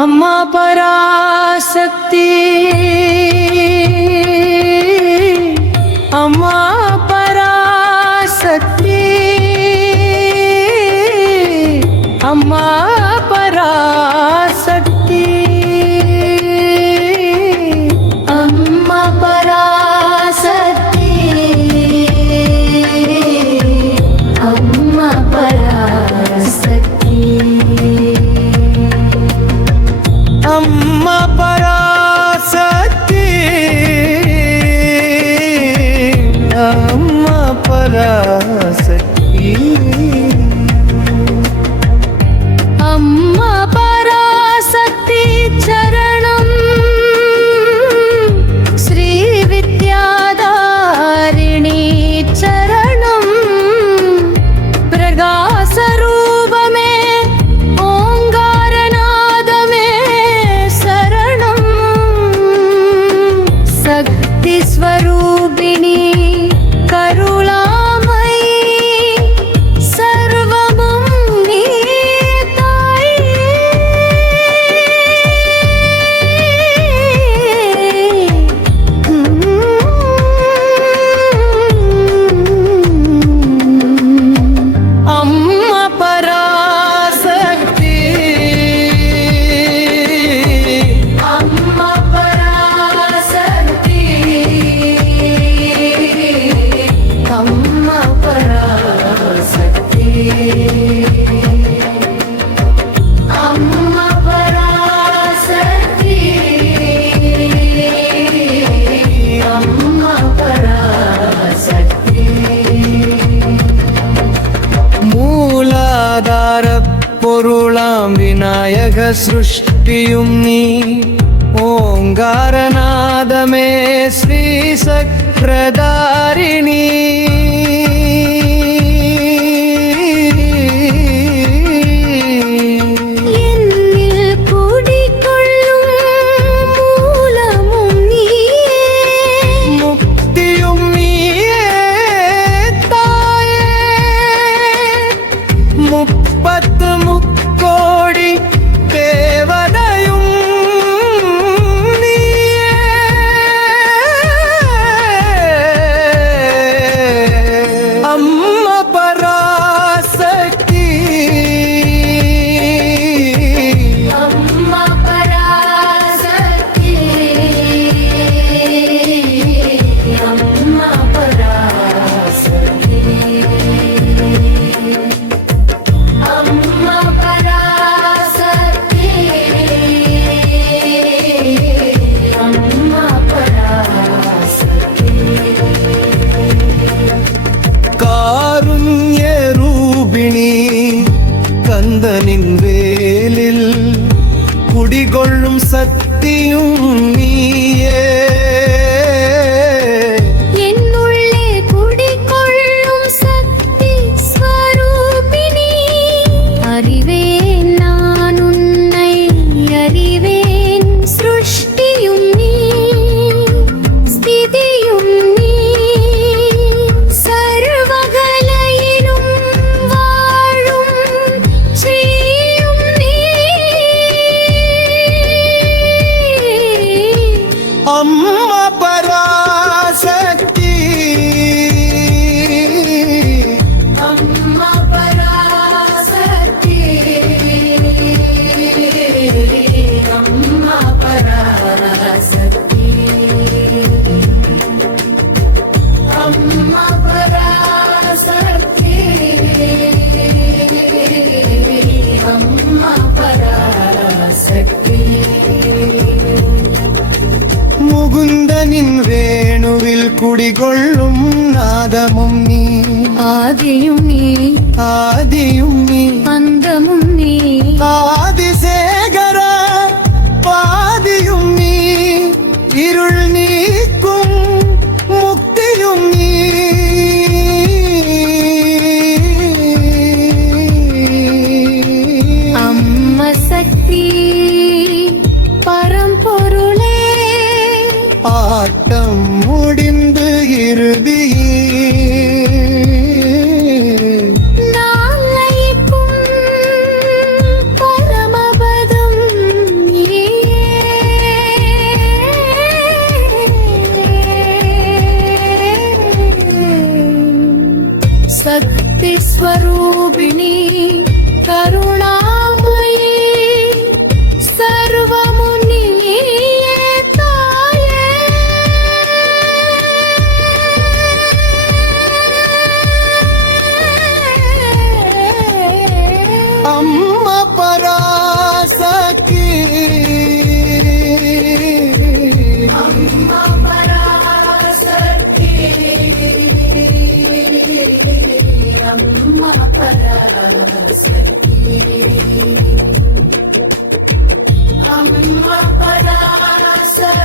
அம்மா பராசக்தி, அம்மா பராசக்தி, அம்மா பராசக்தி, அம்மா பராசக்தி, அம்மா பராசக்தி, அம்மா பராசக்தி, அம்மா பராசக்தி, அம்மா பராசக்தி சரணம் ஸ்ரீ வித்யாதாரிணி சரணம் பிரகாசரூபமே ஓங்காரநாதமே சரணம் சக்தி ஸ்வரூபிணி கருளாமயி சர்வமும் நீ தாயே. அம்மா பராசக்தி, அம்மா பராசக்தி, அம்மா பராசக்தி, அம்மா பராசக்தி, அம்மா பராசக்தி. மூலாதார பொருளாம் விநாயக சிருஷ்டியும் நீ ஓங்காரநாதமே ஸ்ரீ சக்கரதாரிணி. என்னில் குடிகொள்ளும் மூலமும் நீயே, முக்தியும் நீயே தாயே. முப்பத்து முக்கோடி தேவதையும் நீயே. அம்மா பராசக்தி, அம்மா பராசக்தி, அம்மா பராசக்தி, அம்மா பராசக்தி, அம்மா பராசக்தி. காருண்ய ரூபிணி கந்தனின் வேலில் குடிகொள்ளும் சக்தியும் நீயே. என்னுள்ளே குடிகொள்ளும் சக்தி ஸ்வரூபிணி. அறிவேன் நான் உன்னை, அறிவேன் சிருஷ்டியும் நீ, ஸ்திதியும் நீ, சர்வகலையிலும் வாழும் ஸ்ரீயும் நீ. அம்மா பராசக்தி, அம்மா பராசக்தி, அம்மா பராசக்தி, அம்மா பராசக்தி, அம்மா பராசக்தி. முகுந்தனின் வேணுவில் குடிகொள்ளும் நாதமும் நீ, ஆதியும் நீ, ஆதியும் நீ, அந்தமும் நீ, ஆதிசேகர பாதியும் நீ, இருள் நீக்கும் முக்தியும் நீ. அம்மா சக்தி பரம்பொருளே, ஆட்டம் முடிந்து இறுதியில் நாளைக்கும் பரமபதம் பராசக்தி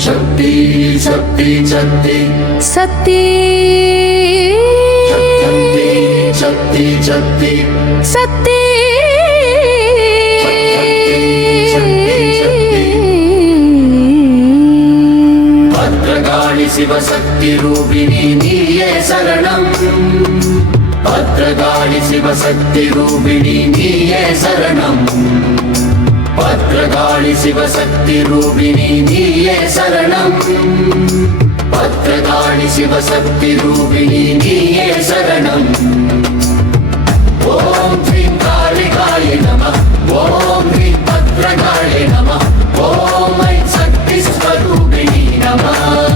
शक्ति शक्ति शक्ति சக்தி शक्ति शक्ति சக்தி भद्रकाळि शिवशक्ति रूपिणी नीये शरणं भद्रकाळि शिवशक्ति रूपिणी नीये शरणं भद्रकाळि शिवशक्ति रूपिणी नीये शरणं भद्रकाळि शिवशक्ति रूपिणी नीये शरणं ॐ ह्रीं कालिकायै नमः ॐ ह्रीं भद्रकाळ्यै नमः ॐ ऐं शक्तिस्वरूपिणी नमः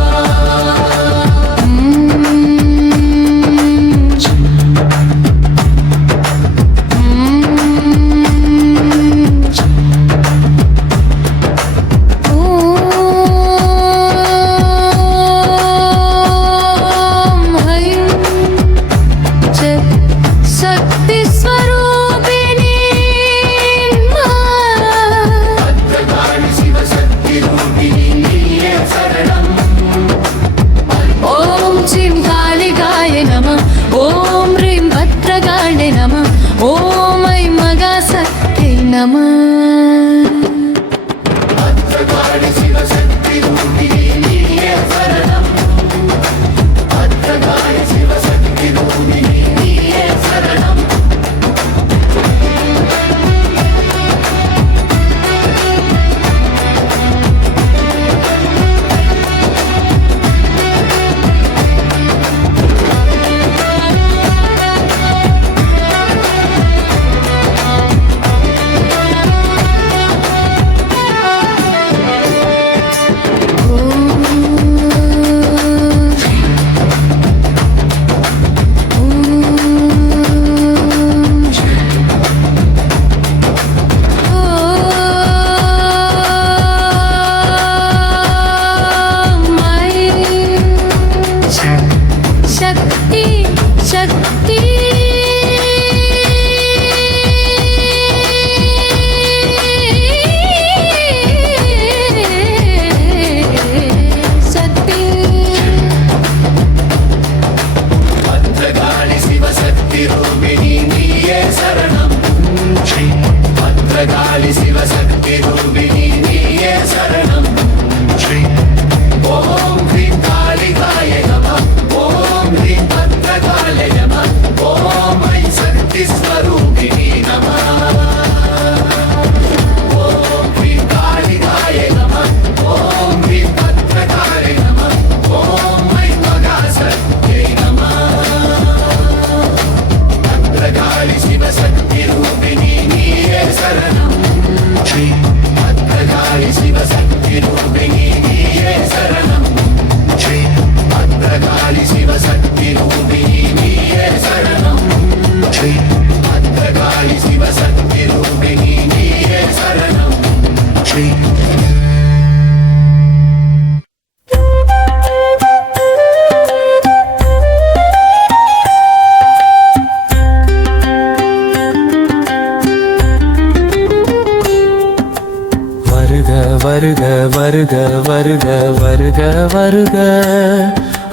வருக வருக வருக வருக வருக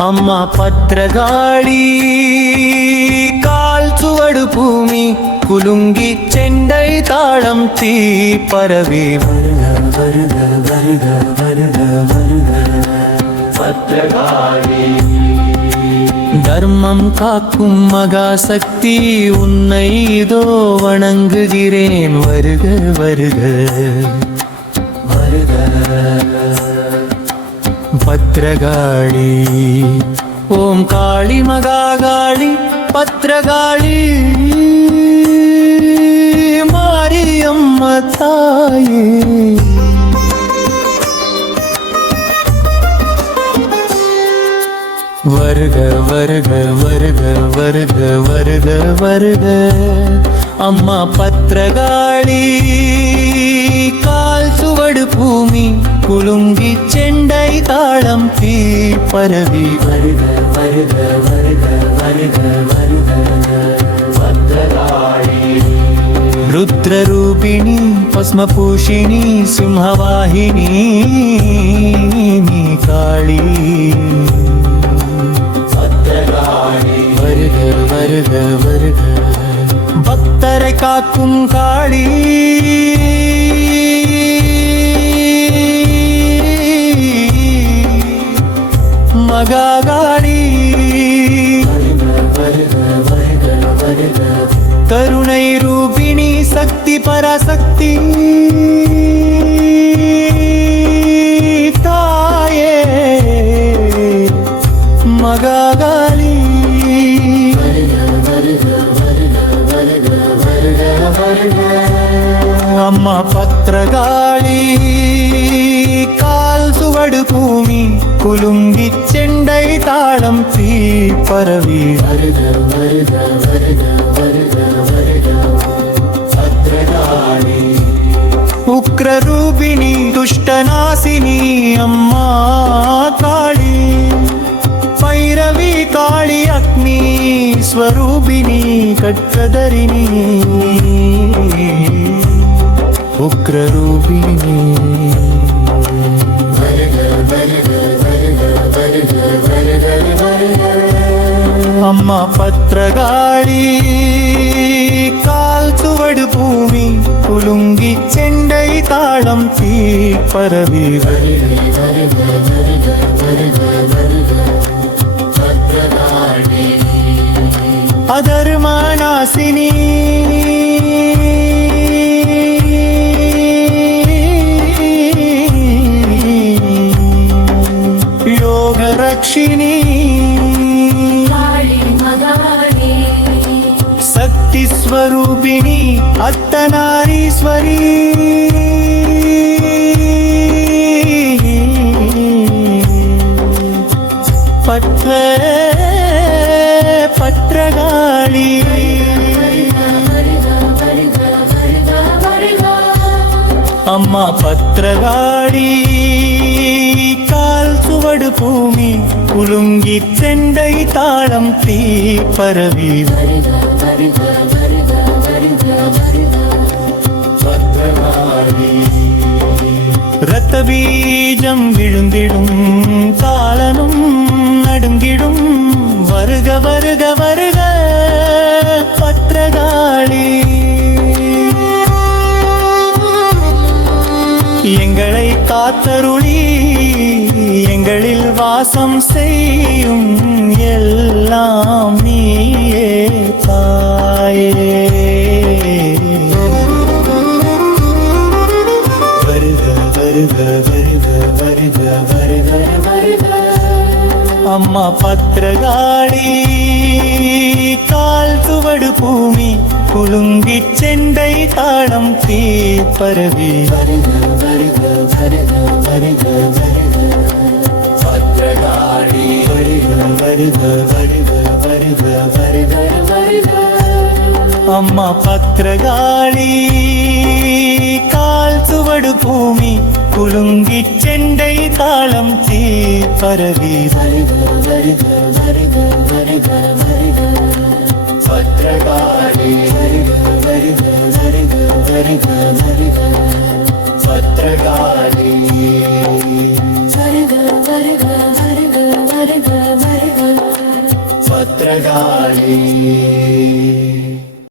அம்மா பத்ரகாளி கால் சுவடு பூமி குலுங்கி செண்டை தாளம் தீ பரவி வருக வருக வருக வருக வருக பத்ரகாளி தர்மம் காக்கும் மகாசக்தி உன்னை இதோ வணங்குகிறேன் வருக வருக பத்ரகாளி ஓம் காளி மகாகாளி பத்ரகாளி மாரியம்மா அம்மா தாயே. வருக வருக வருக வருக வருக வருக அம்மா பத்ரகாளி. கால் சுவடு பூமி குலுங்கி செண்டை தாளம் தீ பரவி வருக வருக வருக வருக வருக பத்ரகாளி. ருத்ரரூபிணி பஸ்மபூஷிணி சிம்ஹவாಹಿನಿ நீ காளி. வருக வருக வருக பக்தரை காக்கும் காளி. மகாகாளி. கருணை ரூபிணி சக்தி பராசக்தி தாயே மகாகாளி. அம்மா பத்ரகாளி. கால் சுவடு பூமி குலுங்கி செண்டை தாளம் தீ பரவி வருக வருக வருக வருக வருக பத்ரகாளி. உக்ரரூபிணி துஷ்டநாசினி அம்மா காளி. ಭೈರವಿ ಕಾಳಿ ಅಗ್ನಿ ಸ್ವರೂಪಿಣಿ ಖಡ್ಗಧರಿಣಿ ಉಗ್ರರೂಪಿಣಿ. ಅಮ್ಮ ಪತ್ರಗಾಳಿ. ಕಾಲ್ ಸುವಡು ಭೂಮಿ ಕುಲುಂಗಿ ಚೆಂಡೈ ತಾಳಂ ತೀ ಪರವಿ ಅಧರ್ಮನಾಸಿನಿ ಯೋಗ ರಕ್ಷಿಣಿ ಶಕ್ತಿ ಸ್ವರೂಪಿಣಿ ಅತ್ತನಾರೀಶ್ವರಿ. ಪತ್ರಗಾಳಿ. ಅಮ್ಮ ಪತ್ರಗಾಳಿ. ಕಾಲ್ ಸುವಡು ಭೂಮಿ ಕುಲುಂಗಿ ಚೆಂಡೈ ತಾಳಂ ತೀ ಪರವಿ பத்ரகாளி. ரத்த பீஜம் விழுந்திடும் காலனும் நடுங்கிடும் வருக வருக வருக பத்ரகாளி. எங்களை காத்தருளி எங்களில் வாசம் செய்யும் எல்லாம் நீயே தாயே. வருக வருக வருக வருக வருக வருக அம்மா பத்ரகாளி. கால் சுவடு பூமி குலுங்கி செண்டை தாளம் தீ பரவி வருக வருக வருக வருக வருக பத்ரகாளி. வருக வருக வருக வருக வருக வருக அம்மா பத்ரகாளி. கால் சுவடு பூமி குலுங்கி செண்டை தாளம் தீ பரவி வருக வருக வருக வருக வருக பத்ரகாளி. வருக வருக வருக வருக